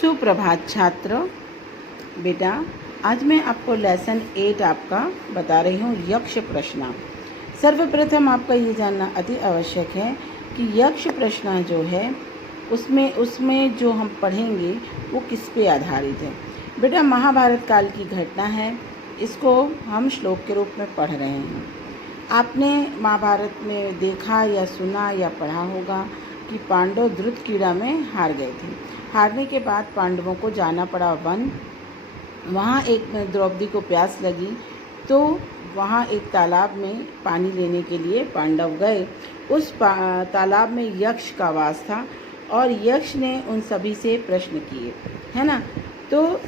सुप्रभात छात्र। बेटा आज मैं आपको लेसन 8 आपका बता रही हूँ, यक्ष प्रश्न। सर्वप्रथम आपका ये जानना अति आवश्यक है कि यक्ष प्रश्न जो है उसमें जो हम पढ़ेंगे वो किस पे आधारित है। बेटा महाभारत काल की घटना है, इसको हम श्लोक के रूप में पढ़ रहे हैं। आपने महाभारत में देखा या सुना या पढ़ा होगा कि पांडव द्रुत कीड़ा में हार गए थे। हारने के बाद पांडवों को जाना पड़ा वन। वहाँ एक द्रौपदी को प्यास लगी तो वहाँ एक तालाब में पानी लेने के लिए पांडव गए। उस तालाब में यक्ष का वास था और यक्ष ने उन सभी से प्रश्न किए, है ना। तो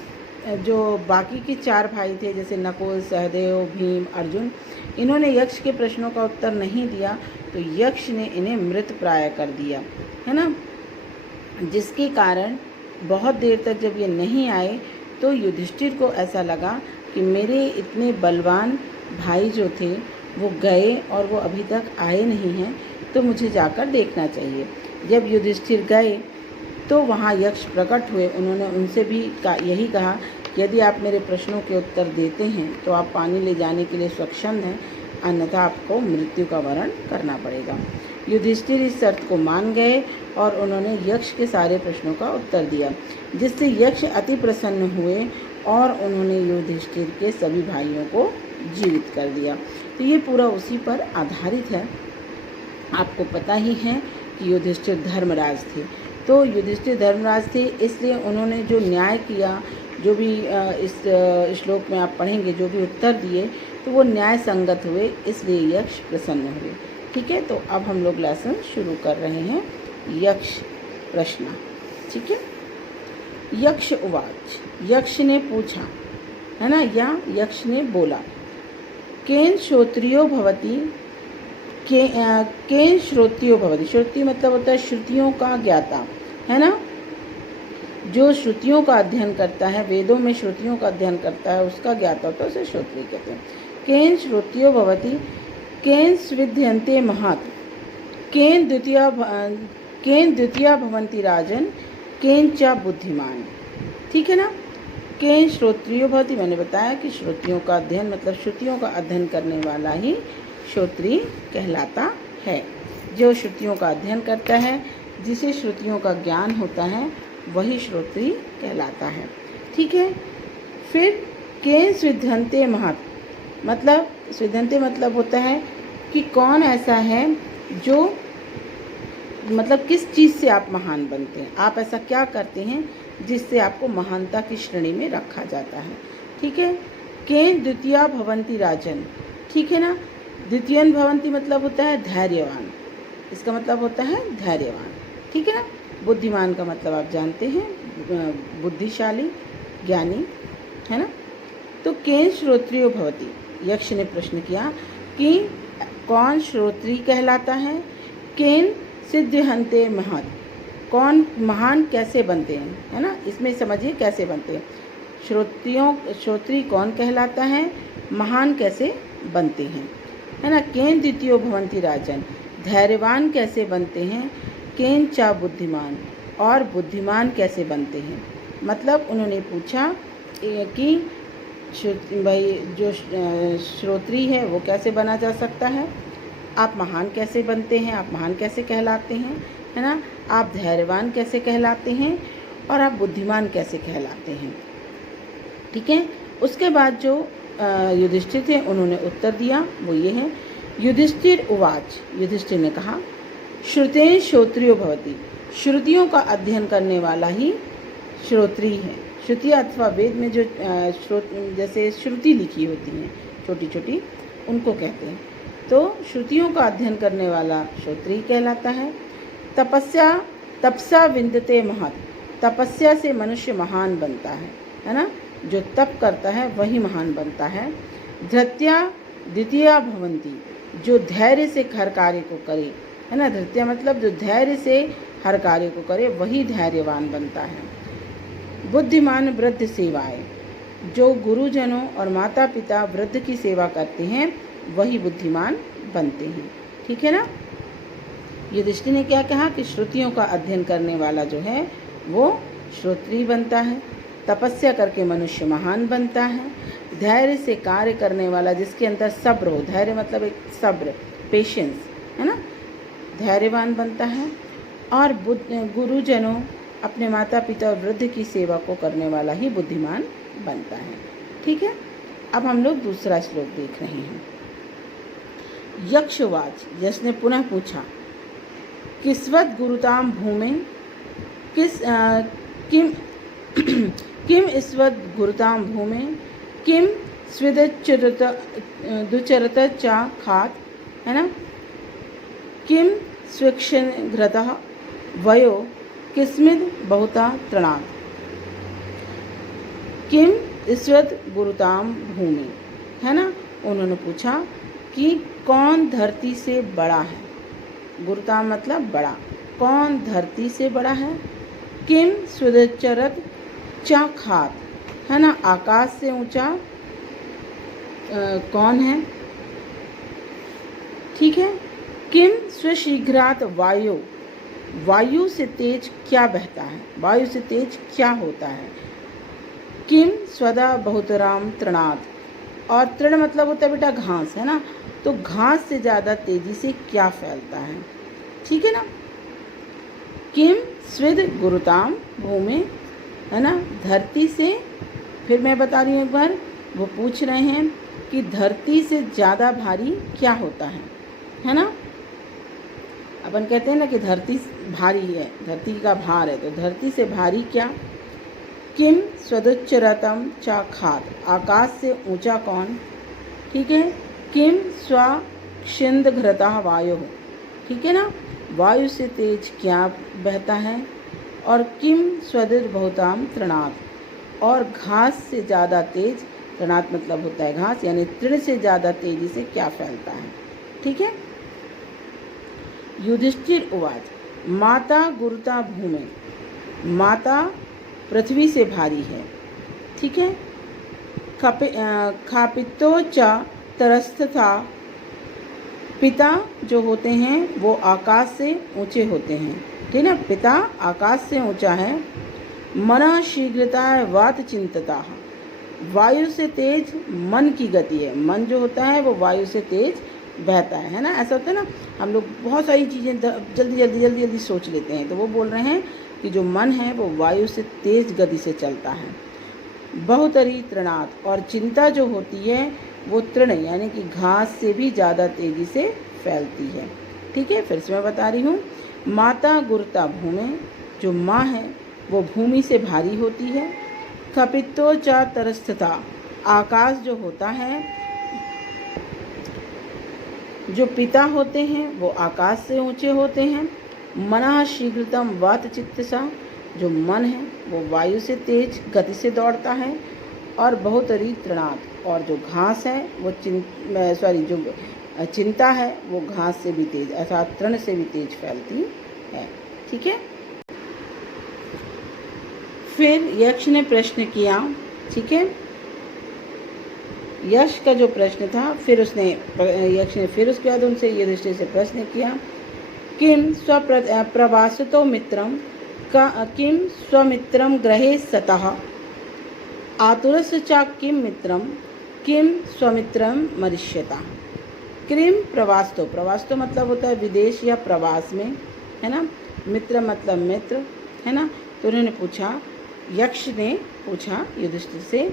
जो बाकी के 4 भाई थे जैसे नकुल, सहदेव, भीम, अर्जुन, इन्होंने यक्ष के प्रश्नों का उत्तर नहीं दिया तो यक्ष ने इन्हें मृत प्राय कर दिया, है ना। जिसके कारण बहुत देर तक जब ये नहीं आए तो युधिष्ठिर को ऐसा लगा कि मेरे इतने बलवान भाई जो थे वो गए और वो अभी तक आए नहीं हैं, तो मुझे जाकर देखना चाहिए। जब युधिष्ठिर गए तो वहाँ यक्ष प्रकट हुए। उन्होंने उनसे भी यही कहा कि यदि आप मेरे प्रश्नों के उत्तर देते हैं तो आप पानी ले जाने के लिए सक्षम हैं, अन्यथा आपको मृत्यु का वरण करना पड़ेगा। युधिष्ठिर इस शर्त को मान गए और उन्होंने यक्ष के सारे प्रश्नों का उत्तर दिया, जिससे यक्ष अति प्रसन्न हुए और उन्होंने युधिष्ठिर के सभी भाइयों को जीवित कर दिया। तो ये पूरा उसी पर आधारित है। आपको पता ही है कि युधिष्ठिर धर्मराज थे। तो युधिष्ठिर धर्मराज थे, इसलिए उन्होंने जो न्याय किया, जो भी इस श्लोक में आप पढ़ेंगे, जो भी उत्तर दिए तो वो न्याय संगत हुए, इसलिए यक्ष प्रसन्न हुए। ठीक है, तो अब हम लोग लेसन शुरू कर रहे हैं। यक्ष प्रश्न, ठीक है। यक्ष उवाच, यक्ष ने पूछा, है ना, या यक्ष ने बोला, केन श्रोत्रियो भवति, केन श्रोत्रियो भवति। श्रुति मतलब होता है श्रुतियों का ज्ञाता, है ना। जो श्रुतियों का अध्ययन करता है, वेदों में श्रुतियों का अध्ययन करता है, उसका ज्ञाता होता है, उसे श्रोत्री कहते हैं। केन श्रोत्रियो भवति, केन स्विद्यन्ते महत्, केन द्वितीया भवन्ति राजन, केन च बुद्धिमान। ठीक है ना। केन श्रोत्रियो भवति, मैंने बताया कि श्रुतियों का अध्ययन मतलब श्रुतियों का अध्ययन करने वाला ही श्रोत्री कहलाता है। जो श्रुतियों का अध्ययन करता है, जिसे श्रुतियों का ज्ञान होता है, वही श्रोत्री कहलाता है। ठीक है। फिर केन स्विद्यन्ते महत्, मतलब स्विद्यन्ते मतलब होता है कि कौन ऐसा है जो, मतलब किस चीज़ से आप महान बनते हैं, आप ऐसा क्या करते हैं जिससे आपको महानता की श्रेणी में रखा जाता है। ठीक है। केन द्वितीया भवन्ति राजन, ठीक है ना। द्वितीयन भवन्ति मतलब होता है धैर्यवान, इसका मतलब होता है धैर्यवान। ठीक है ना। बुद्धिमान का मतलब आप जानते हैं, बुद्धिशाली, ज्ञानी, है ना। तो केन श्रोत्रियो भवति, यक्ष ने प्रश्न किया कि कौन श्रोत्री कहलाता है। केन सिद्ध्यन्ते महत्, कौन महान कैसे बनते हैं, है ना। इसमें समझिए कैसे बनते हैं। श्रोत्री कौन कहलाता है, महान कैसे बनते हैं, है ना। केन द्वितीयो भवन्ति राजन, धैर्यवान कैसे बनते हैं। केन चा बुद्धिमान, और बुद्धिमान कैसे बनते हैं। मतलब उन्होंने पूछा कि भाई जो श्रोत्री है वो कैसे बना जा सकता है, आप महान कैसे बनते हैं, आप महान कैसे कहलाते हैं, है ना। आप धैर्यवान कैसे कहलाते हैं और आप बुद्धिमान कैसे कहलाते हैं। ठीक है। उसके बाद जो युधिष्ठिर थे उन्होंने उत्तर दिया, वो ये है। युधिष्ठिर उवाच, युधिष्ठिर ने कहा, श्रुतेन श्रोत्रियो भवति, श्रुतियों का अध्ययन करने वाला ही श्रोत्री है। श्रुति अथवा वेद में जो जैसे श्रुति लिखी होती हैं छोटी छोटी, उनको कहते हैं। तो श्रुतियों का अध्ययन करने वाला श्रोत्री कहलाता है। तपसा विन्दते महत्, तपस्या से मनुष्य महान बनता है ना। जो तप करता है वही महान बनता है। धृत्या द्वितीया भवन्ति, जो धैर्य से हर कार्य को करे, है ना। धृत्या मतलब जो धैर्य से हर कार्य को करे वही धैर्यवान बनता है। बुद्धिमान वृद्ध सेवाएं, जो गुरुजनों और माता पिता वृद्ध की सेवा करते हैं वही बुद्धिमान बनते हैं। ठीक है ना। युधिष्ठिर ने क्या कहा कि श्रुतियों का अध्ययन करने वाला जो है वो श्रोत्रिय बनता है। तपस्या करके मनुष्य महान बनता है। धैर्य से कार्य करने वाला, जिसके अंदर सब्र हो, धैर्य मतलब एक सब्र, पेशेंस, है ना, धैर्यवान बनता है। और गुरुजनों, अपने माता पिता और वृद्ध की सेवा को करने वाला ही बुद्धिमान बनता है। ठीक है, अब हम लोग दूसरा श्लोक देख रहे हैं। यक्षवाच, यश ने पुनः पूछा, किस्वत गुरुताम भूमे, किम ईस्वत गुरुताम भूमे, किम दुचरत चा खात, है ना, किम स्वेक्षण घृतः वयो किस्मिद बहुता तृणात्। किम ईस्वत गुरुताम भूमि, है ना, उन्होंने पूछा कि कौन धरती से बड़ा है। गुरुताम मतलब बड़ा, कौन धरती से बड़ा है। किम स्वेदचरत चा खात, है ना, आकाश से ऊंचा कौन है। ठीक है। किम स्वशीघ्रात वायु, वायु से तेज क्या बहता है, वायु से तेज क्या होता है। किम स्वदा बहुतराम तृणात्, और तृण मतलब होता है बेटा घास, है ना, तो घास से ज़्यादा तेजी से क्या फैलता है। ठीक है ना। किम स्विद गुरुताम भूमि, है ना, धरती से, फिर मैं बता रही हूँ एक बार, वो पूछ रहे हैं कि धरती से ज़्यादा भारी क्या होता है ना। अपन कहते हैं ना कि धरती भारी है, धरती का भार है, तो धरती से भारी क्या। किम स्वदुच्चरतम चा खात, आकाश से ऊंचा कौन। ठीक है। किम स्वाक्षिंद घृतः वायु, ठीक है ना, वायु से तेज क्या बहता है। और किम स्वदित बहुताम तृणात्, और घास से ज़्यादा तेज, तृणात् मतलब होता है घास, यानी तृण से ज़्यादा तेजी से क्या फैलता है। ठीक है। युधिष्ठिर उवाच, माता गुरुता भूमि, माता पृथ्वी से भारी है। ठीक है। खापितो च तरस्थता, पिता जो होते हैं वो आकाश से ऊंचे होते हैं। ठीक है ना, पिता आकाश से ऊंचा है। मन शीघ्रता वात चिंतता, वायु से तेज मन की गति है, मन जो होता है वो वायु से तेज बहता है ना। ऐसा होता है ना, हम लोग बहुत सारी चीज़ें जल्दी सोच लेते हैं, तो वो बोल रहे हैं कि जो मन है वो वायु से तेज गति से चलता है। बहुतरी तृणात्, और चिंता जो होती है वो तृण यानी कि घास से भी ज़्यादा तेजी से फैलती है। ठीक है, फिर से मैं बता रही हूँ। माता गुरुता भूमि, जो माँ है वो भूमि से भारी होती है। खपितो च तरस्थता, आकाश जो होता है, जो पिता होते हैं वो आकाश से ऊंचे होते हैं। मनः शीघ्रतम वात चित्तसा, जो मन है वो वायु से तेज गति से दौड़ता है। और बहुतरी तृणात्, और जो घास है वो जो चिंता है वो घास से भी तेज अर्थात तृण से भी तेज फैलती है। ठीक है। फिर यक्ष ने प्रश्न किया। ठीक है, यक्ष का जो प्रश्न था, फिर यक्ष ने फिर उसके बाद उनसे ये दृष्टि से प्रश्न किया, किम प्रवासतो मित्रम किम स्वमित्रम ग्रहे सतः आतुरस्य च किम मित्रम किम स्वमित्रम मरिष्यता। किम प्रवास्तो, प्रवास्तो मतलब होता है विदेश या प्रवास में, है ना, मित्र मतलब मित्र, है ना। तो उन्होंने पूछा, यक्ष ने पूछा युधिष्ठिर से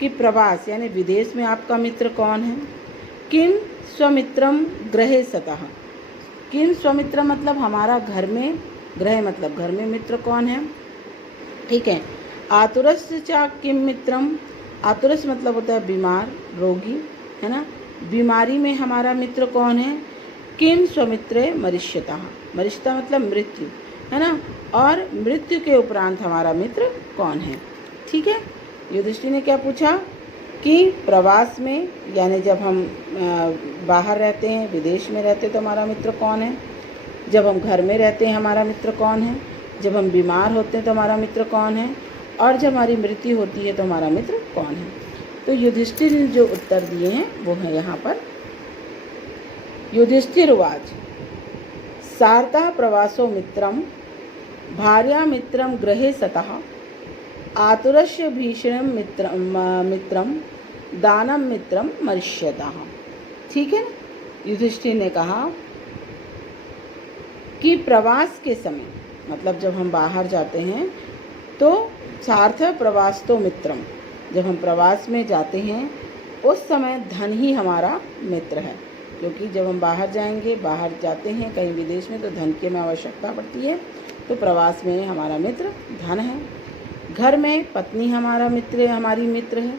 कि प्रवास यानी विदेश में आपका मित्र कौन है। किम स्वमित्रम ग्रहे सतः, किम स्वमित्र मतलब हमारा घर में, ग्रह मतलब घर में, मित्र कौन है। ठीक है। आतुरस्य च किम मित्रम, आतुरस मतलब होता है बीमार, रोगी, है ना, बीमारी में हमारा मित्र कौन है। किम स्वमित्रे मरिष्यता, मरिष्यता मतलब मृत्यु, है ना, और मृत्यु के उपरांत हमारा मित्र कौन है। ठीक है। युधिष्ठिर ने क्या पूछा कि प्रवास में यानी जब हम बाहर रहते हैं, विदेश में रहते हैं तो हमारा मित्र कौन है। जब हम घर में रहते हैं हमारा मित्र कौन है। जब हम बीमार होते हैं तो हमारा मित्र कौन है। और जब हमारी मृत्यु होती है तो हमारा मित्र कौन है। तो युधिष्ठिर ने जो उत्तर दिए हैं वो है यहाँ पर। युधिष्ठिर उवाच, सार्ता प्रवासो मित्रम भार्या मित्रम गृहे सतः आतुरस्य भीषणम मित्रम दानम मित्रम मरिष्यतः। ठीक है ना। युधिष्ठिर ने कहा कि प्रवास के समय, मतलब जब हम बाहर जाते हैं तो सार्थ प्रवास तो मित्रम, जब हम प्रवास में जाते हैं उस समय धन ही हमारा मित्र है, क्योंकि जब हम बाहर जाते हैं कहीं विदेश में तो धन की हमें आवश्यकता पड़ती है, तो प्रवास में हमारा मित्र धन है। घर में पत्नी हमारी मित्र है,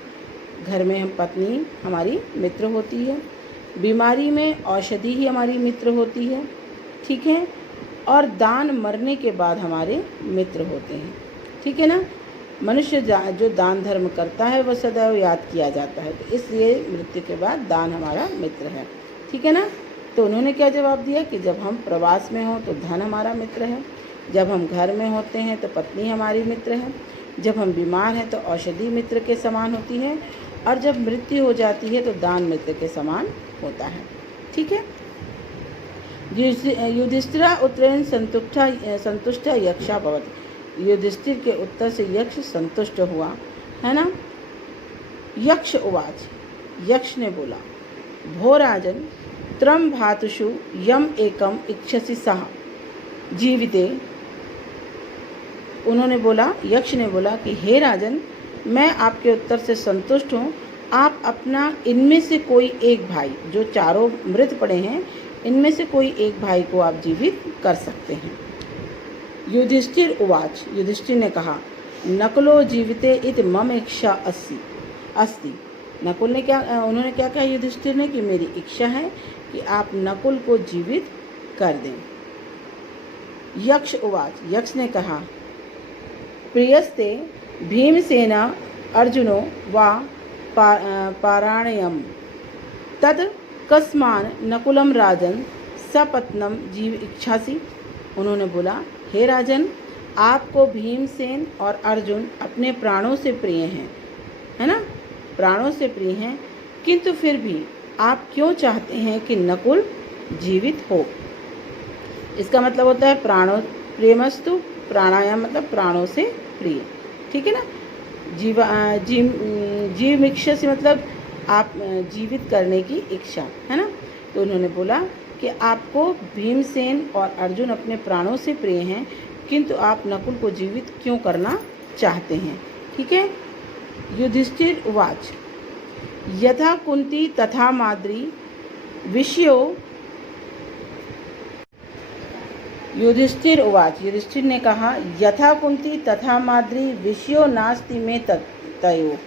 घर में हम पत्नी हमारी मित्र होती है। बीमारी में औषधि ही हमारी मित्र होती है। ठीक है। और दान मरने के बाद हमारे मित्र होते हैं। ठीक है ना। मनुष्य जो दान धर्म करता है वह सदैव याद किया जाता है, तो इसलिए मृत्यु के बाद दान हमारा मित्र है। ठीक है ना। तो उन्होंने क्या जवाब दिया कि जब हम प्रवास में हों तो धन हमारा मित्र है, जब हम घर में होते हैं तो पत्नी हमारी मित्र है, जब हम बीमार हैं तो औषधि मित्र के समान होती है, और जब मृत्यु हो जाती है तो दान मित्र के समान होता है। ठीक है। युधिष्ठिरा उत्तरेण संतुष्ट यक्षा भवत। युधिष्ठिर के उत्तर से यक्ष संतुष्ट हुआ, है ना। यक्ष उवाच, यक्ष ने बोला, भो राजन त्रम भातुषु यम एकम इच्छसि सह जीविते। उन्होंने बोला, यक्ष ने बोला कि हे राजन, मैं आपके उत्तर से संतुष्ट हूँ। आप अपना इनमें से कोई एक भाई, जो चारों मृत पड़े हैं, इनमें से कोई एक भाई को आप जीवित कर सकते हैं। युधिष्ठिर उवाच, युधिष्ठिर ने कहा, नकुलो जीविते इति मम इच्छा अस्ति। नकुल ने उन्होंने क्या कहा युधिष्ठिर ने कि मेरी इच्छा है कि आप नकुल को जीवित कर दें। यक्ष उवाच, यक्ष ने कहा, प्रियस्ते भीमसेना अर्जुनो वा पारायणम तद कस्मान नकुलम राजन सपत्नम जीव इच्छासी। उन्होंने बोला, हे राजन, आपको भीमसेन और अर्जुन अपने प्राणों से प्रिय हैं, है ना, प्राणों से प्रिय हैं, किंतु फिर भी आप क्यों चाहते हैं कि नकुल जीवित हो। इसका मतलब होता है प्राणों प्रेमस्तु प्राणायाम, मतलब प्राणों से प्रिय। ठीक है ना। जीव इच्छा से मतलब आप जीवित करने की इच्छा, है ना। तो उन्होंने बोला कि आपको भीमसेन और अर्जुन अपने प्राणों से प्रिय हैं, किंतु आप नकुल को जीवित क्यों करना चाहते हैं। ठीक है। युधिष्ठिर उवाच, यथा कुंती तथा माद्री विषयो। युधिष्ठिर उवाच, युधिष्ठिर ने कहा, यथा कुंती तथा माद्री विषयो नास्ति में तयो,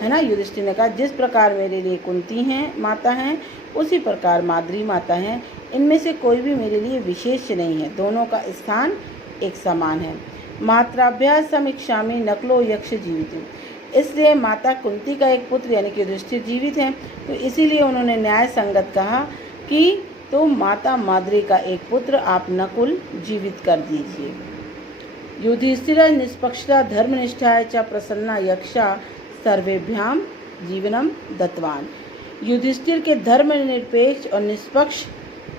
है ना। युधिष्ठिर ने कहा, जिस प्रकार मेरे लिए कुंती हैं माता हैं, उसी प्रकार माद्री माता हैं, इनमें से कोई भी मेरे लिए विशेष नहीं है, दोनों का स्थान एक समान है। मात्राभ्या समीक्षामि नकुलो यक्ष जीवित। इसलिए माता कुंती का एक पुत्र यानी कि युधिष्ठिर जीवित हैं, तो इसीलिए उन्होंने न्याय संगत कहा कि तो माता माद्री का एक पुत्र आप नकुल जीवित कर दीजिए। युधिष्ठिर निष्पक्षता धर्मनिष्ठा च प्रसन्ना यक्षा सर्वेभ्याम जीवनम दत्तवान। युधिष्ठिर के धर्मनिरपेक्ष और निष्पक्ष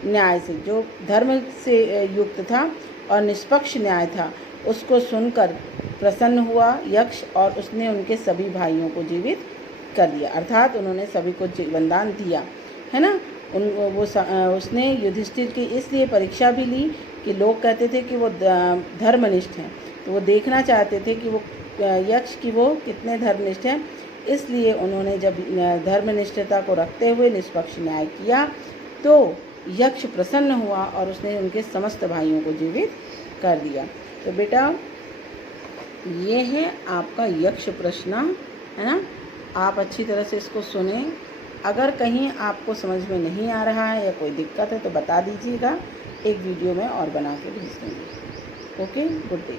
न्याय से, जो धर्म से युक्त था और निष्पक्ष न्याय था, उसको सुनकर प्रसन्न हुआ यक्ष, और उसने उनके सभी भाइयों को जीवित कर दिया, अर्थात उन्होंने सभी को जीवनदान दिया, है ना। उसने युधिष्ठिर की इसलिए परीक्षा भी ली कि लोग कहते थे कि वो धर्मनिष्ठ हैं, तो वो देखना चाहते थे कि वो यक्ष की वो कितने धर्मनिष्ठ हैं। इसलिए उन्होंने जब धर्मनिष्ठता को रखते हुए निष्पक्ष न्याय किया तो यक्ष प्रसन्न हुआ और उसने उनके समस्त भाइयों को जीवित कर दिया। तो बेटा ये है आपका यक्ष प्रश्न, है ना। आप अच्छी तरह से इसको सुने। अगर कहीं आपको समझ में नहीं आ रहा है या कोई दिक्कत है तो बता दीजिएगा, एक वीडियो में और बना के भेज दूँगी। Okay, good day.